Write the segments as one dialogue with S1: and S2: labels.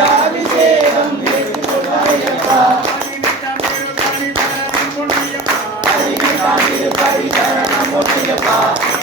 S1: Yeah.
S2: 大丈夫
S1: か。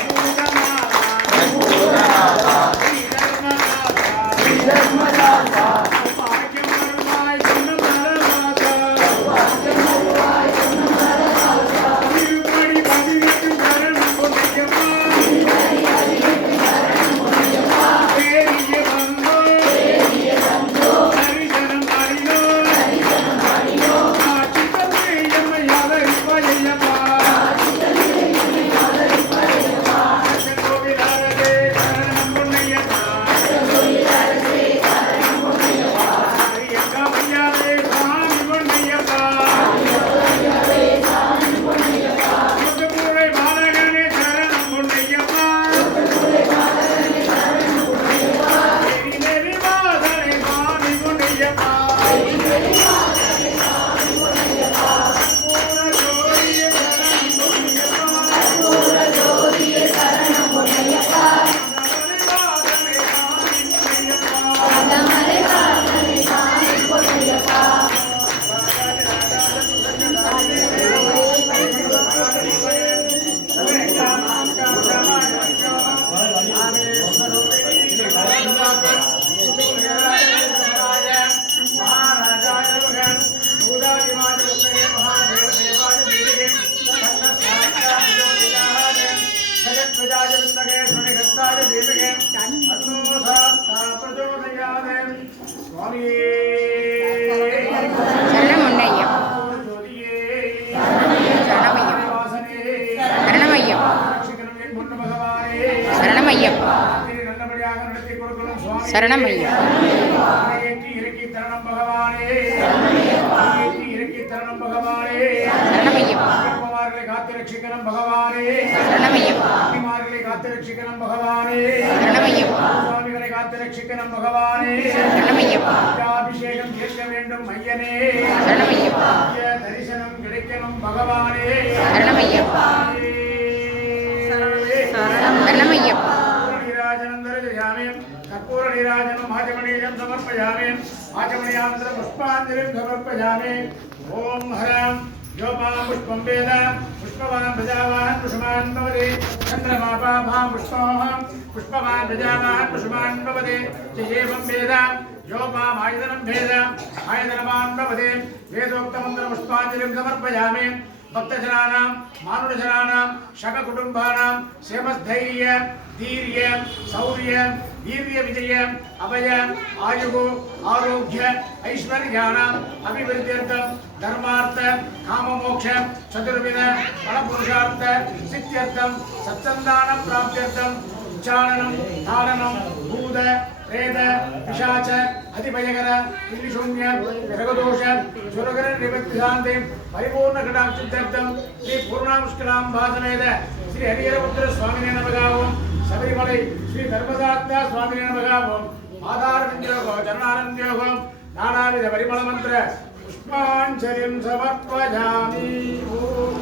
S1: சரணமையம் சரணமையம் சரணமையம் காத்து ரட்சிக்கணும் பகவானே. சுவாமிமார்களை காத்து ரட்சிக்கணும் பகவானே. சுவாமிகளை காத்து ரட்சிக்கணும் பகவானே அபிஷேகம் கேட்க வேண்டும் ஐயனே. தரிசனம் கிடைக்கணும் பகவானே. கற்பூர நீராஜனம் ஆஜமணீயம் சமர்ப்பயாமே ஓம் ஹரம். यो माँ पुष्पं वेद पुष्पवान् प्रजावान् कुसुमान् भवते। च एवं वेद यो भेद आयुधनवान् वेदोक्तमन्त्रपुष्पाञ्जलिं समर्पयामि। பக்தஜனானாம் மானுடஜனானாம் சக குடும்பானாம் சேமஸ்தைரிய தீரிய சௌரிய வீரிய விஜயம் அபய ஆயுகு ஆரோக்கிய ஐஸ்வர்யானாம் அபிவிருத்தியர்த்தம் தர்மார்த்த காமமோக்ஷ சதுர்வித பலபுருஷார்த்த சித்தியர்த்தம் சச்சந்தான பிராப்தியர்த்தம் உச்சாரணம் தாரணம் பூத பிரேத பிசாச்ச அதிபயகர திரிசூன்ய கிரகதோஷ சுரகர நிவத்திசாந்தி பரிபூர்ண கடாட்சித்தம் ஸ்ரீ பூர்ணாமுஷ்கலாம் பாசமேத ஸ்ரீ ஹரியரபுத்திர சுவாமினே நமகாவும் சபரிமலை ஸ்ரீ தர்மசாத்தா சுவாமினே நமகாவும் ஆதாரவிந்தியோகோ சரணாரந்தியோகம் நானாவித பரிமள மந்திர புஷ்பாஞ்சலிம் சமர்ப்பயாமி ஓம்